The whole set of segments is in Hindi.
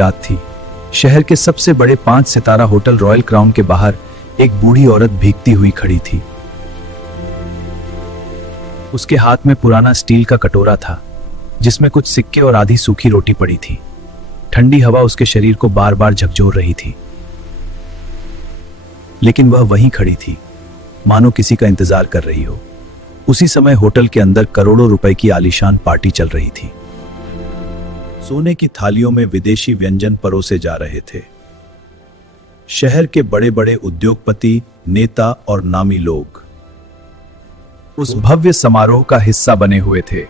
रात थी। शहर के सबसे बड़े 5 सितारा होटल रॉयल क्राउन के बाहर एक बूढ़ी औरत भीगती हुई खड़ी थी। उसके हाथ में पुराना स्टील का कटोरा था जिसमें कुछ सिक्के और आधी सूखी रोटी पड़ी थी। ठंडी हवा उसके शरीर को बार बार झकझोर रही थी, लेकिन वह वहीं खड़ी थी, मानो किसी का इंतजार कर रही हो। उसी समय होटल के अंदर करोड़ों रुपए की आलीशान पार्टी चल रही थी। सोने की थालियों में विदेशी व्यंजन परोसे जा रहे थे। शहर के बड़े बड़े उद्योगपति, नेता और नामी लोग उस भव्य समारोह का हिस्सा बने हुए थे।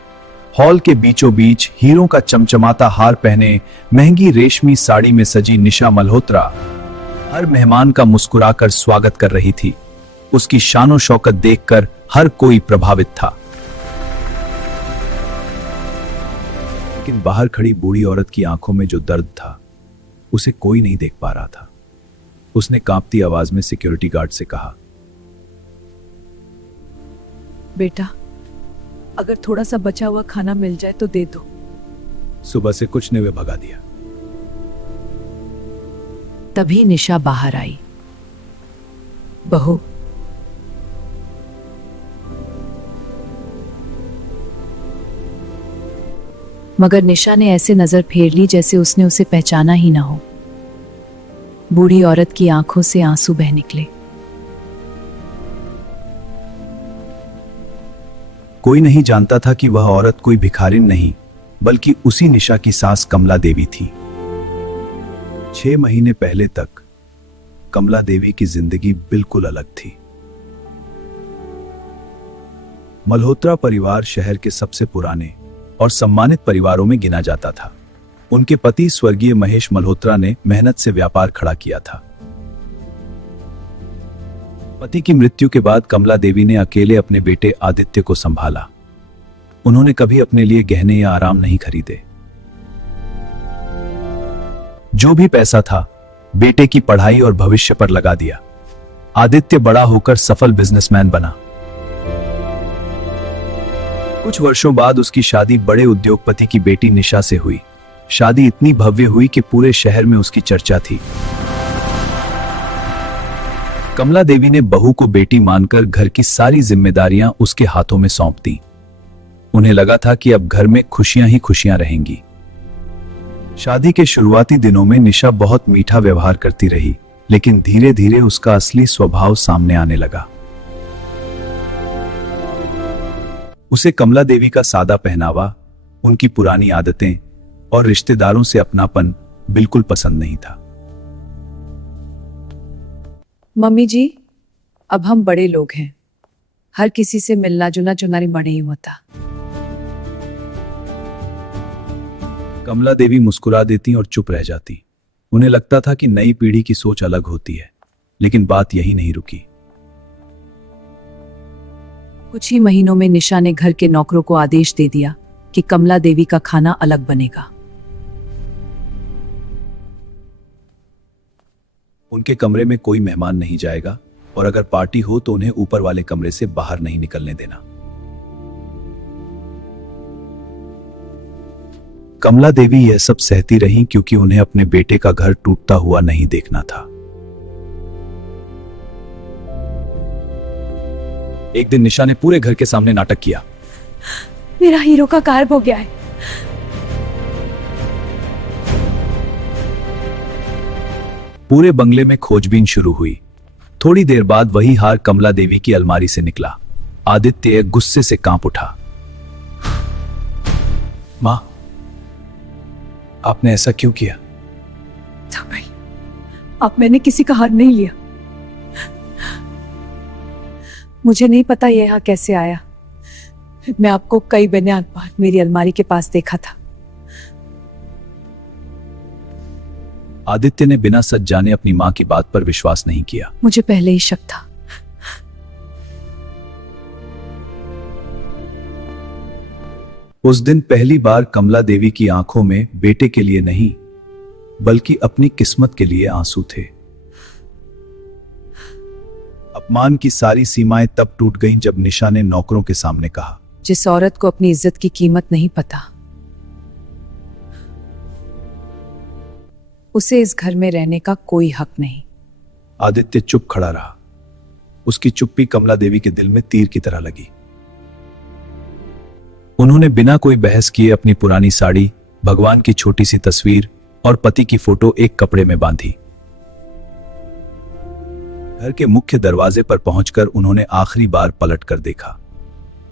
हॉल के बीचों बीच हीरों का चमचमाता हार पहने महंगी रेशमी साड़ी में सजी निशा मल्होत्रा हर मेहमान का मुस्कुराकर स्वागत कर रही थी। उसकी शानो शौकत देखकर हर कोई प्रभावित था, लेकिन बाहर खड़ी बूढ़ी औरत की आंखों में जो दर्द था उसे कोई नहीं देख पा रहा था। उसने कांपती आवाज में सिक्योरिटी गार्ड से कहा, बेटा, अगर थोड़ा सा बचा हुआ खाना मिल जाए तो दे दो। सुबह से कुछ ने वे भगा दिया। तभी निशा बाहर आई। बहू, मगर निशा ने ऐसे नजर फेर ली जैसे उसने उसे पहचाना ही ना हो। बूढ़ी औरत की आंखों से आंसू बह निकले। कोई नहीं जानता था कि वह औरत कोई भिखारिन नहीं, बल्कि उसी निशा की सास कमला देवी थी। 6 महीने पहले तक कमला देवी की जिंदगी बिल्कुल अलग थी। मल्होत्रा परिवार शहर के सबसे पुराने और सम्मानित परिवारों में गिना जाता था। उनके पति स्वर्गीय महेश मल्होत्रा ने मेहनत से व्यापार खड़ा किया था। पति की मृत्यु के बाद कमला देवी ने अकेले अपने बेटे आदित्य को संभाला। उन्होंने कभी अपने लिए गहने या आराम नहीं खरीदे। जो भी पैसा था बेटे की पढ़ाई और भविष्य पर लगा दिया। आदित्य बड़ा होकर सफल बिजनेसमैन बना। कुछ वर्षों बाद उसकी शादी बड़े उद्योगपति की बेटी निशा से हुई। शादी इतनी भव्य हुई कि पूरे शहर में उसकी चर्चा थी। कमला देवी ने बहू को बेटी मानकर घर की सारी जिम्मेदारियां उसके हाथों में सौंप दी। उन्हें लगा था कि अब घर में खुशियां ही खुशियां रहेंगी। शादी के शुरुआती दिनों में निशा बहुत मीठा व्यवहार करती रही, लेकिन धीरे धीरे उसका असली स्वभाव सामने आने लगा। उसे कमला देवी का सादा पहनावा, उनकी पुरानी आदतें और रिश्तेदारों से अपनापन बिल्कुल पसंद नहीं था। मम्मी जी, अब हम बड़े लोग हैं, हर किसी से मिलना जुलना नहीं होता। कमला देवी मुस्कुरा देती और चुप रह जाती। उन्हें लगता था कि नई पीढ़ी की सोच अलग होती है, लेकिन बात यही नहीं रुकी। कुछ ही महीनों में निशा ने घर के नौकरों को आदेश दे दिया कि कमला देवी का खाना अलग बनेगा। उनके कमरे में कोई मेहमान नहीं जाएगा और अगर पार्टी हो तो उन्हें ऊपर वाले कमरे से बाहर नहीं निकलने देना। कमला देवी यह सब सहती रहीं क्योंकि उन्हें अपने बेटे का घर टूटता हुआ नहीं देखना था। एक दिन निशा ने पूरे घर के सामने नाटक किया, मेरा हीरो का गायब हो गया है। पूरे बंगले में खोजबीन शुरू हुई। थोड़ी देर बाद वही हार कमला देवी की अलमारी से निकला। आदित्य गुस्से से कांप उठा। मां, आपने ऐसा क्यों किया? भाई, अब मैंने किसी का हार नहीं लिया। मुझे नहीं पता यह यहाँ कैसे आया। मैं आपको कई बनियान बाद मेरी अलमारी के पास देखा था। आदित्य ने बिना सच जाने अपनी मां की बात पर विश्वास नहीं किया। मुझे पहले ही शक था। उस दिन पहली बार कमला देवी की आंखों में बेटे के लिए नहीं, बल्कि अपनी किस्मत के लिए आंसू थे। अपमान की सारी सीमाएं तब टूट गईं जब निशा ने नौकरों के सामने कहा, जिस औरत को अपनी इज्जत की कीमत नहीं पता, उसे इस घर में रहने का कोई हक नहीं। आदित्य चुप खड़ा रहा। उसकी चुप्पी कमला देवी के दिल में तीर की तरह लगी। उन्होंने बिना कोई बहस किए अपनी पुरानी साड़ी, भगवान की छोटी सी तस्वीर और पति की फोटो एक कपड़े में बांधी। घर के मुख्य दरवाजे पर पहुंचकर उन्होंने आखिरी बार पलट कर देखा।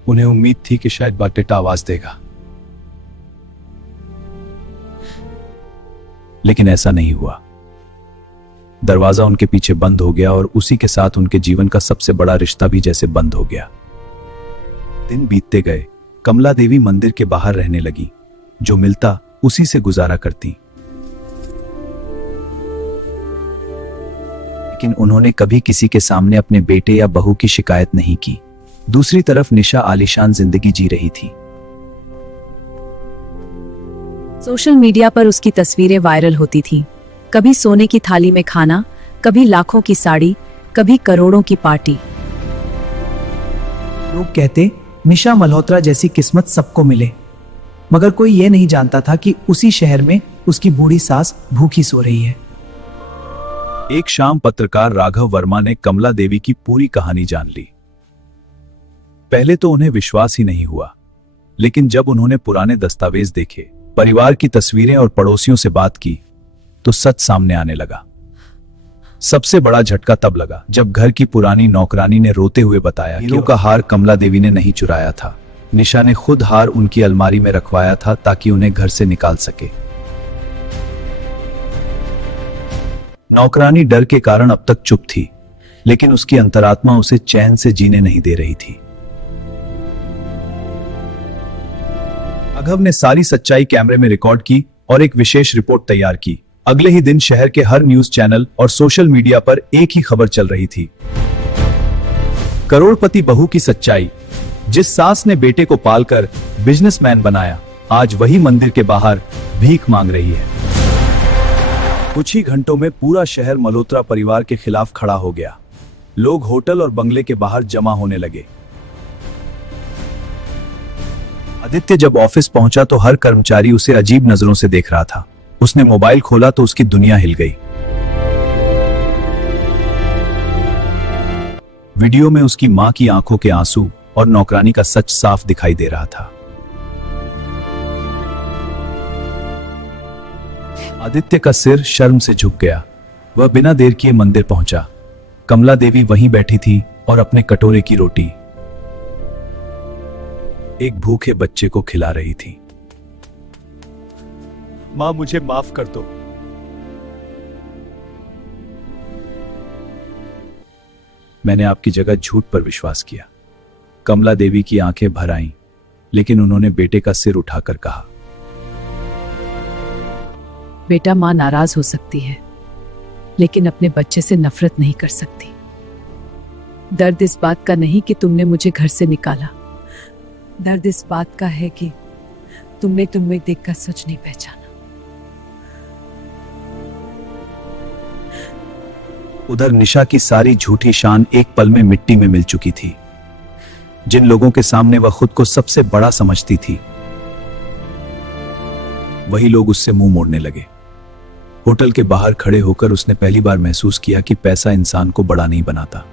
उन्हें उम्मीद थी कि शायद बाटेटा आवाज देगा, लेकिन ऐसा नहीं हुआ। दरवाजा उनके पीछे बंद हो गया और उसी के साथ उनके जीवन का सबसे बड़ा रिश्ता भी जैसे बंद हो गया। दिन बीतते गए। कमला देवी मंदिर के बाहर रहने लगी। जो मिलता उसी से गुजारा करती, लेकिन उन्होंने कभी किसी के सामने अपने बेटे या बहू की शिकायत नहीं की। दूसरी तरफ निशा आलीशान जिंदगी जी रही थी। सोशल मीडिया पर उसकी तस्वीरें वायरल होती थीं। कभी सोने की थाली में खाना, कभी लाखों की साड़ी, कभी करोड़ों की पार्टी। लोग कहते निशा मल्होत्रा जैसी किस्मत सबको मिले, मगर कोई ये नहीं जानता था कि उसी शहर में उसकी बूढ़ी सास भूखी सो रही है। एक शाम पत्रकार राघव वर्मा ने कमला देवी की पूरी कहानी जान ली। पहले तो उन्हें विश्वास ही नहीं हुआ, लेकिन जब उन्होंने पुराने दस्तावेज देखे, परिवार की तस्वीरें और पड़ोसियों से बात की, तो सच सामने आने लगा। सबसे बड़ा झटका तब लगा जब घर की पुरानी नौकरानी ने रोते हुए बताया कि उनका हार कमला देवी ने नहीं चुराया था। निशा ने खुद हार उनकी अलमारी में रखवाया था ताकि उन्हें घर से निकाल सके। नौकरानी डर के कारण अब तक चुप थी, लेकिन उसकी अंतरात्मा उसे चैन से जीने नहीं दे रही थी। राघव ने सारी सच्चाई कैमरे में रिकॉर्ड की और एक विशेष रिपोर्ट तैयार की। अगले ही दिन शहर के हर न्यूज चैनल और सोशल मीडिया पर एक ही खबर चल रही थी, करोड़पति बहू की सच्चाई। जिस सास ने बेटे को पालकर बिजनेसमैन बनाया, आज वही मंदिर के बाहर भीख मांग रही है। कुछ ही घंटों में पूरा शहर मल्होत्रा परिवार के खिलाफ खड़ा हो गया। लोग होटल और बंगले के बाहर जमा होने लगे। आदित्य जब ऑफिस पहुंचा तो हर कर्मचारी उसे अजीब नजरों से देख रहा था। उसने मोबाइल खोला तो उसकी दुनिया हिल गई। वीडियो में उसकी मां की आंखों के आंसू और नौकरानी का सच साफ दिखाई दे रहा था। आदित्य का सिर शर्म से झुक गया। वह बिना देर किए मंदिर पहुंचा। कमला देवी वहीं बैठी थी और अपने कटोरे की रोटी एक भूखे बच्चे को खिला रही थी। मां, मुझे माफ कर दो। मैंने आपकी जगह झूठ पर विश्वास किया। कमला देवी की आंखें भर आईं, लेकिन उन्होंने बेटे का सिर उठाकर कहा, बेटा, मां नाराज हो सकती है, लेकिन अपने बच्चे से नफरत नहीं कर सकती। दर्द इस बात का नहीं कि तुमने मुझे घर से निकाला, दर्द इस बात का है कि तुमने तुम्हें देखकर सच नहीं पहचाना। उधर निशा की सारी झूठी शान एक पल में मिट्टी में मिल चुकी थी। जिन लोगों के सामने वह खुद को सबसे बड़ा समझती थी, वही लोग उससे मुंह मोड़ने लगे। होटल के बाहर खड़े होकर उसने पहली बार महसूस किया कि पैसा इंसान को बड़ा नहीं बनाता,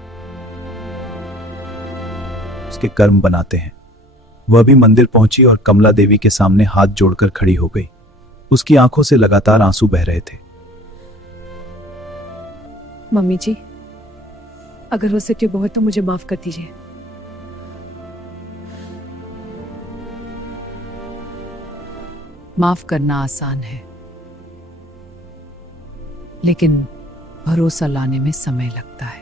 उसके कर्म बनाते हैं। वह भी मंदिर पहुंची और कमला देवी के सामने हाथ जोड़कर खड़ी हो गई। उसकी आंखों से लगातार आंसू बह रहे थे। मम्मी जी, अगर हो सके बहुत तो मुझे माफ कर दीजिए। माफ करना आसान है, लेकिन भरोसा लाने में समय लगता है।